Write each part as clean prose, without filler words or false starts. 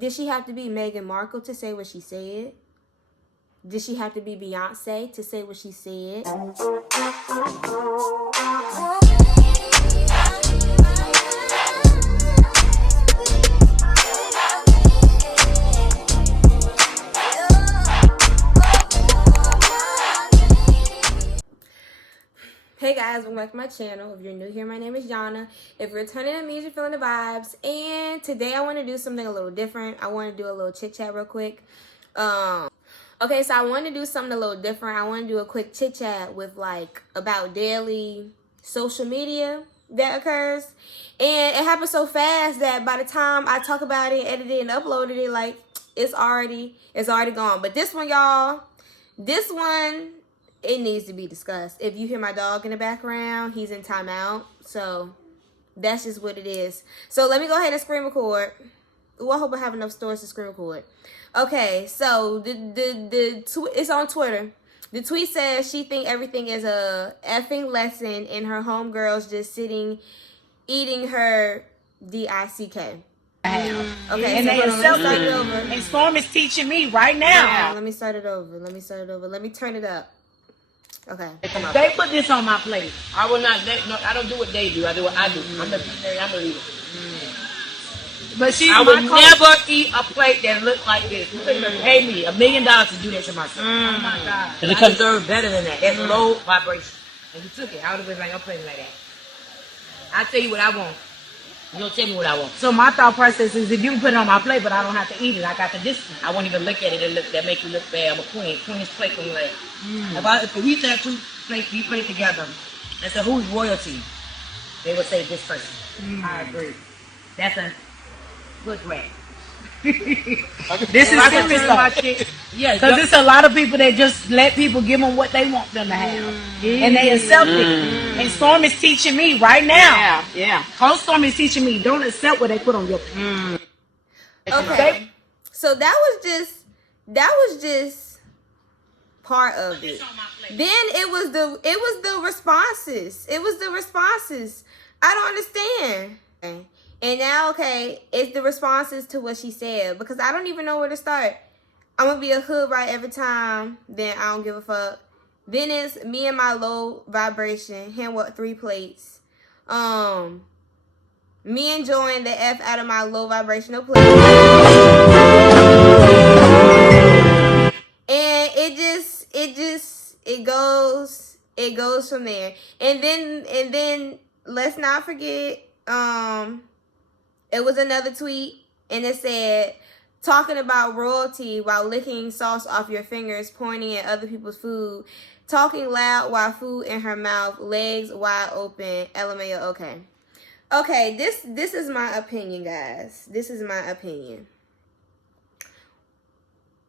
Did she have to be Meghan Markle to say what she said? Did she have to be Beyonce to say what she said? Hey guys, welcome back to my channel. If you're new here, my name is Yana. If you're returning, that means you're feeling the vibes. And today I want to do something a little different. I want to do a little chit chat real quick. Okay, so I want to do something a little different. I want to do a quick chit chat with about daily social media that occurs. And it happens so fast that by the time I talk about it, edited it, and uploaded it, it's already gone. But this one, y'all, it needs to be discussed. If you hear my dog in the background, he's in timeout. So that's just what it is. So let me go ahead and screen record. Ooh, I hope I have enough storage to screen record. Okay, so it's on Twitter. The tweet says she think everything is a effing lesson and her homegirls just sitting eating her DICK. Okay, and so they start it over. And Storm is teaching me right now. Yeah, let me start it over. Let me turn it up. Okay. They put this on my plate. I will not. I don't do what they do. I do what I do. I'm a visionary. I'm a leader. But I would never eat a plate that looks like this. You couldn't even pay me $1 million to do that to myself. Oh my God. And it deserve better than that. That's low vibration. And you took it. I would have been like, I'm playing like that. I tell you what I want. You don't tell me what I want. So my thought process is, if you put it on my plate, but I don't have to eat it, I got the distance. I won't even look at it. That make you look bad. I'm a queen. Queen's plate when you like. If we have two plates, we play together, and so who's royalty? They would say this person. I agree. That's a good way. This is serious stuff. Yeah, because there's a lot of people that just let people give them what they want them to have, and they accept it. And Storm is teaching me right now. Yeah. Coach Storm is teaching me, don't accept what they put on your plate. Okay, so that was just part of it. Then it was the responses. I don't understand. Okay. And now, okay, it's the responses to what she said, because I don't even know where to start. I'm gonna be a hood right every time. Then I don't give a fuck. Then it's me and my low vibration. Him with 3 plates. Me enjoying the F out of my low vibrational plate. And it goes from there. And then let's not forget, it was another tweet, and it said, talking about royalty while licking sauce off your fingers, pointing at other people's food, talking loud while food in her mouth, legs wide open, LMAO. Okay, this is my opinion, guys. This is my opinion.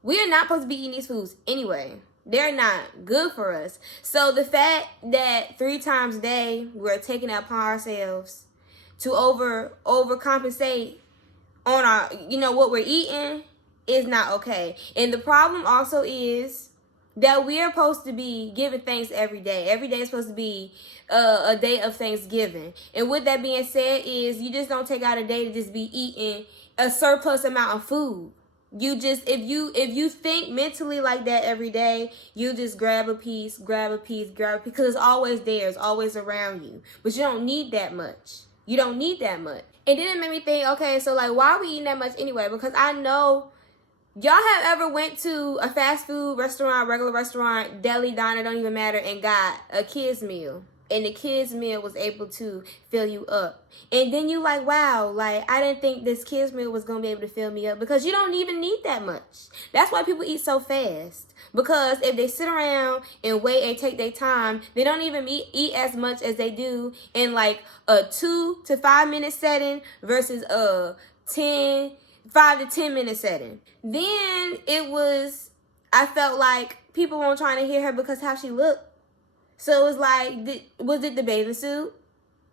We are not supposed to be eating these foods anyway. They're not good for us. So the fact that 3 times a day we're taking it upon ourselves to overcompensate on our, what we're eating is not okay. And the problem also is that we are supposed to be giving thanks every day. Every day is supposed to be a day of Thanksgiving. And with that being said, is you just don't take out a day to just be eating a surplus amount of food. You just, if you think mentally like that every day, you just grab a piece, because it's always there, it's always around you. But you don't need that much. You don't need that much. And then it made me think, okay, so why are we eating that much anyway? Because I know y'all have ever went to a fast food restaurant, regular restaurant, deli, diner, don't even matter, and got a kid's meal. And the kid's meal was able to fill you up. And then you wow, I didn't think this kid's meal was going to be able to fill me up, because you don't even need that much. That's why people eat so fast. Because if they sit around and wait and take their time, they don't even eat as much as they do in a 2 to 5 minute setting versus a 5 to 10 minute setting. Then I felt like people weren't trying to hear her because how she looked. So it was was it the bathing suit?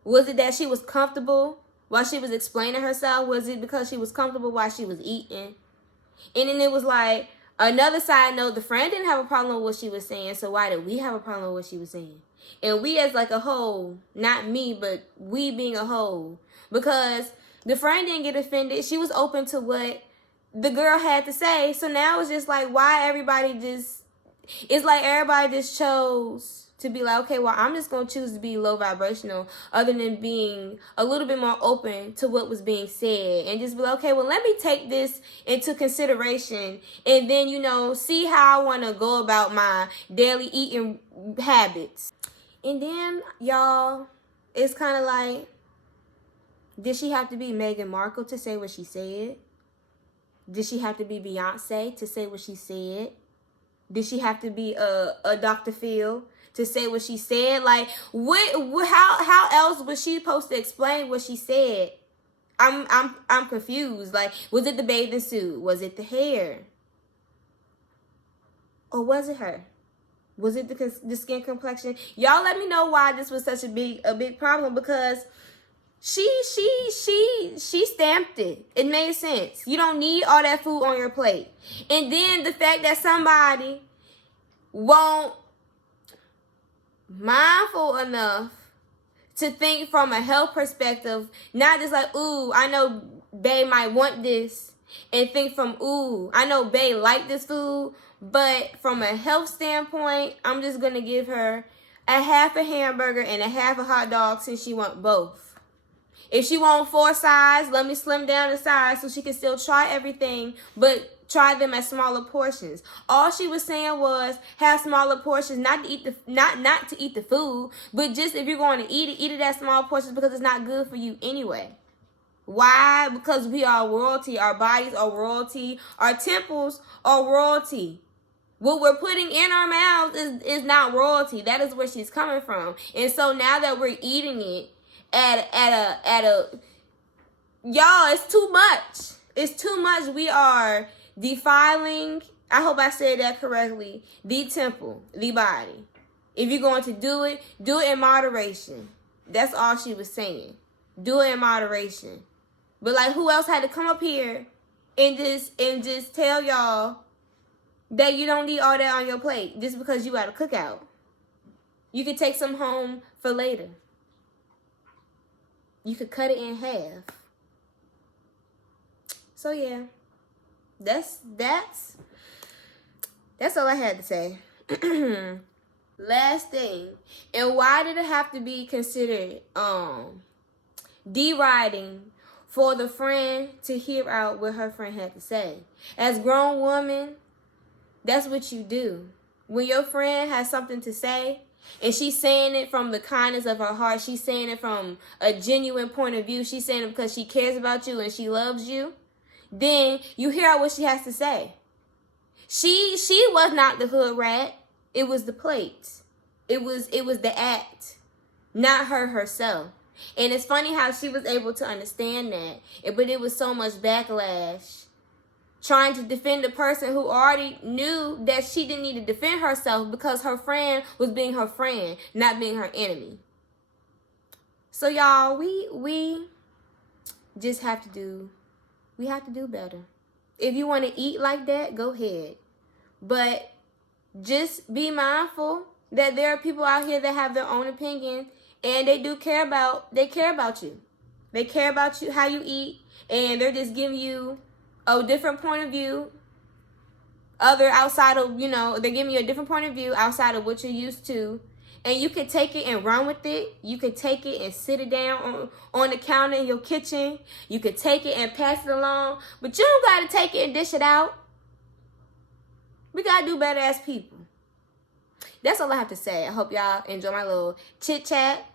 Was it that she was comfortable while she was explaining herself? Was it because she was comfortable while she was eating? And then it was another side note, the friend didn't have a problem with what she was saying, so why did we have a problem with what she was saying? And we as a whole, not me, but we being a whole, because the friend didn't get offended. She was open to what the girl had to say. So now it's just like, why everybody just, it's like everybody just chose to be like, okay, well, I'm just going to choose to be low vibrational, other than being a little bit more open to what was being said, and just be like, okay, well, let me take this into consideration, and then, you know, see how I want to go about my daily eating habits. And then, y'all, it's kind of like, did she have to be Meghan Markle to say what she said? Did she have to be Beyonce to say what she said? Did she have to be a Dr. Phil to say what she said? Like, how else was she supposed to explain what she said? I'm confused. Like, was it the bathing suit? Was it the hair? Or was it her? Was it the skin complexion? Y'all let me know why this was such a big problem, because she stamped it. It made sense. You don't need all that food on your plate. And then the fact that somebody won't mindful enough to think from a health perspective, not just like, ooh, I know bae might want this, and think from, ooh, I know bae like this food, but from a health standpoint, I'm just gonna give her a half a hamburger and a half a hot dog since she want both. If she want 4 sides, let me slim down the size so she can still try everything, but try them as smaller portions. All she was saying was have smaller portions, not to eat the food, but just if you're going to eat it at small portions, because it's not good for you anyway. Why? Because we are royalty. Our bodies are royalty. Our temples are royalty. What we're putting in our mouths is not royalty. That is where she's coming from. And so now that we're eating it at a y'all, it's too much. It's too much. We are defiling, I hope I said that correctly, the temple, the body. If you're going to do it in moderation. That's all she was saying. Do it in moderation. But like, who else had to come up here and just tell y'all that you don't need all that on your plate just because you got a cookout? You could take some home for later. You could cut it in half. So yeah, that's all I had to say. Last thing, and why did it have to be considered deriding for the friend to hear out what her friend had to say? As grown women, that's what you do. When your friend has something to say, and she's saying it from the kindness of her heart, she's saying it from a genuine point of view, she's saying it because she cares about you and she loves you, then you hear out what she has to say. She was not the hood rat. It was the plate. It was the act, not her herself. And it's funny how she was able to understand that, but it was so much backlash trying to defend a person who already knew that she didn't need to defend herself because her friend was being her friend, not being her enemy. So y'all, we just have to do better. If you want to eat like that, go ahead. But just be mindful that there are people out here that have their own opinion, and they care about you. They care about you, how you eat, and they're just giving you a different point of view, outside of, they're giving you a different point of view outside of what you're used to. And you can take it and run with it. You can take it and sit it down on the counter in your kitchen. You can take it and pass it along. But you don't got to take it and dish it out. We got to do better as people. That's all I have to say. I hope y'all enjoy my little chit chat.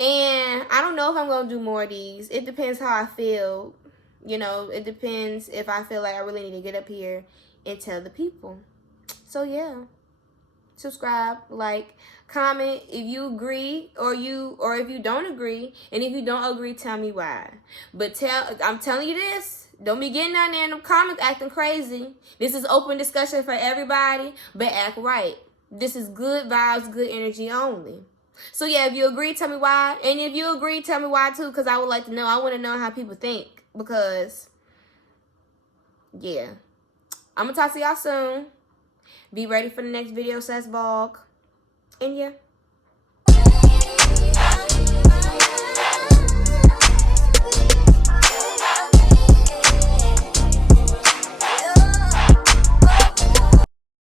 And I don't know if I'm going to do more of these. It depends how I feel. It depends if I feel like I really need to get up here and tell the people. So yeah, subscribe, like, comment if you agree or if you don't agree, and if you don't agree, tell me why. But I'm telling you this, don't be getting down there in the comments acting crazy. This is open discussion for everybody, but act right. This is good vibes, good energy only. So yeah, if you agree, tell me why, and if you agree, tell me why too, because I would like to know. I want to know how people think. Because, yeah. I'm going to talk to y'all soon. Be ready for the next video, /vlog. And yeah.